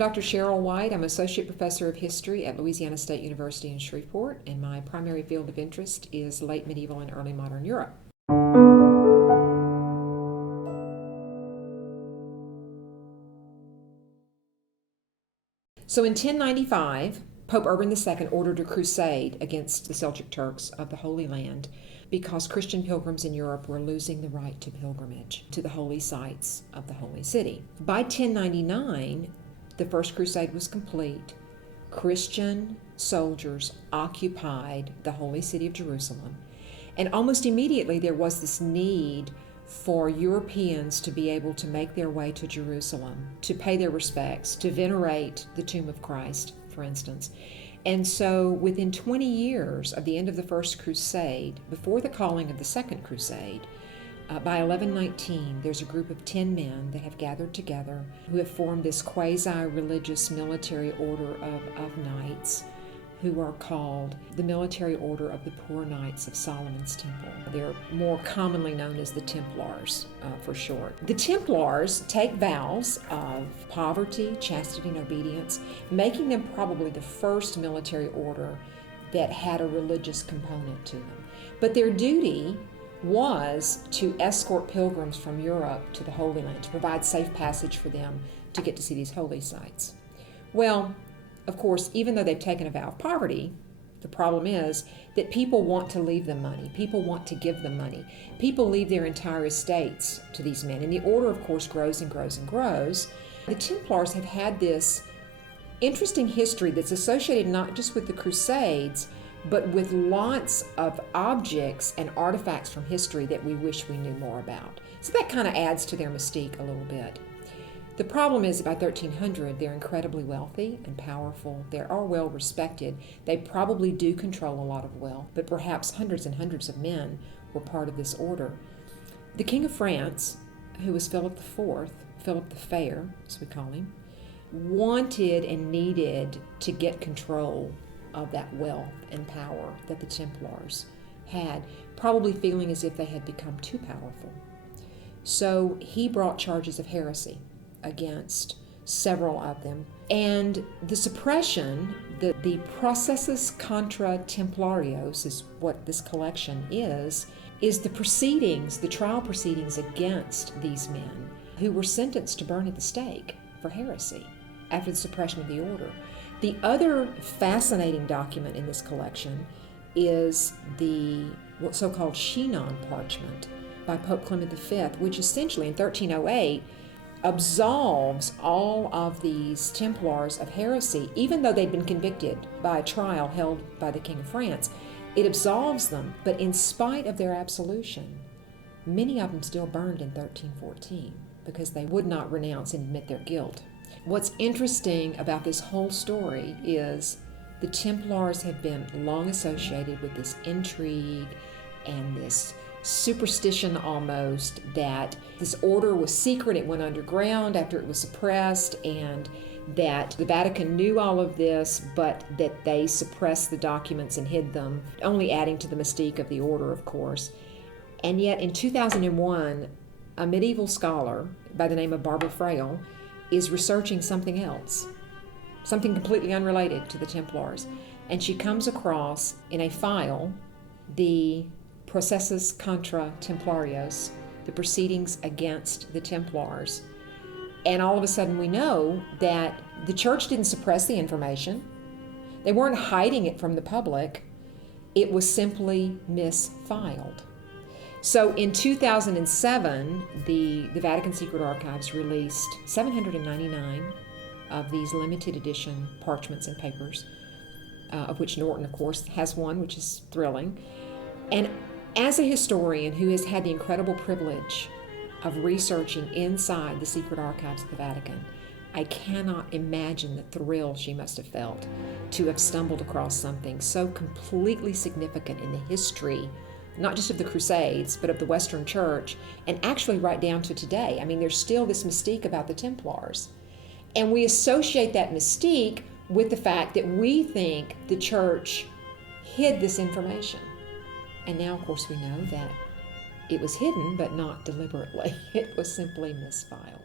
Dr. Cheryl White. I'm Associate Professor of History at Louisiana State University in Shreveport, and my primary field of interest is late medieval and early modern Europe. So in 1095, Pope Urban II ordered a crusade against the Seljuk Turks of the Holy Land because Christian pilgrims in Europe were losing the right to pilgrimage to the holy sites of the Holy City. By 1099, the First Crusade was complete. Christian soldiers occupied the Holy City of Jerusalem, and almost immediately there was this need for Europeans to be able to make their way to Jerusalem, to pay their respects, to venerate the tomb of Christ, for instance. And so within 20 years of the end of the First Crusade, before the calling of the Second Crusade, by 1119, there's a group of 10 men that have gathered together who have formed this quasi-religious military order of knights who are called the Military Order of the Poor Knights of Solomon's Temple. They're more commonly known as the Templars, for short. The Templars take vows of poverty, chastity, and obedience, making them probably the first military order that had a religious component to them. But their duty was to escort pilgrims from Europe to the Holy Land, to provide safe passage for them to get to see these holy sites. Well, of course, even though they've taken a vow of poverty, the problem is that people want to leave them money. People want to give them money. People leave their entire estates to these men. And the order, of course, grows and grows and grows. The Templars have had this interesting history that's associated not just with the Crusades, but with lots of objects and artifacts from history that we wish we knew more about. So that kind of adds to their mystique a little bit. The problem is that by 1300, they're incredibly wealthy and powerful. They are well respected. They probably do control a lot of wealth, but perhaps hundreds and hundreds of men were part of this order. The King of France, who was Philip IV, Philip the Fair, as we call him, wanted and needed to get control of that wealth and power that the Templars had, probably feeling as if they had become too powerful. So he brought charges of heresy against several of them. And the suppression, the Processus contra Templarios is what this collection is the proceedings, the trial proceedings against these men who were sentenced to burn at the stake for heresy after the suppression of the order. The other fascinating document in this collection is the so-called Chinon parchment by Pope Clement V, which essentially in 1308 absolves all of these Templars of heresy, even though they'd been convicted by a trial held by the King of France. It absolves them, but in spite of their absolution, many of them still burned in 1314 because they would not renounce and admit their guilt. What's interesting about this whole story is the Templars have been long associated with this intrigue and this superstition almost that this order was secret, it went underground after it was suppressed, and that the Vatican knew all of this, but that they suppressed the documents and hid them, only adding to the mystique of the order, of course. And yet in 2001, a medieval scholar by the name of Barbara Frail is researching something else, something completely unrelated to the Templars. And she comes across in a file the Processus contra Templarios, the proceedings against the Templars. And all of a sudden we know that the church didn't suppress the information. They weren't hiding it from the public. It was simply misfiled. So in 2007, the Vatican Secret Archives released 799 of these limited edition parchments and papers, of which Norton, of course, has one, which is thrilling. And as a historian who has had the incredible privilege of researching inside the secret archives of the Vatican, I cannot imagine the thrill she must have felt to have stumbled across something so completely significant in the history, not just of the Crusades, but of the Western Church, and actually right down to today. I mean, there's still this mystique about the Templars. And we associate that mystique with the fact that we think the Church hid this information. And now, of course, we know that it was hidden, but not deliberately. It was simply misfiled.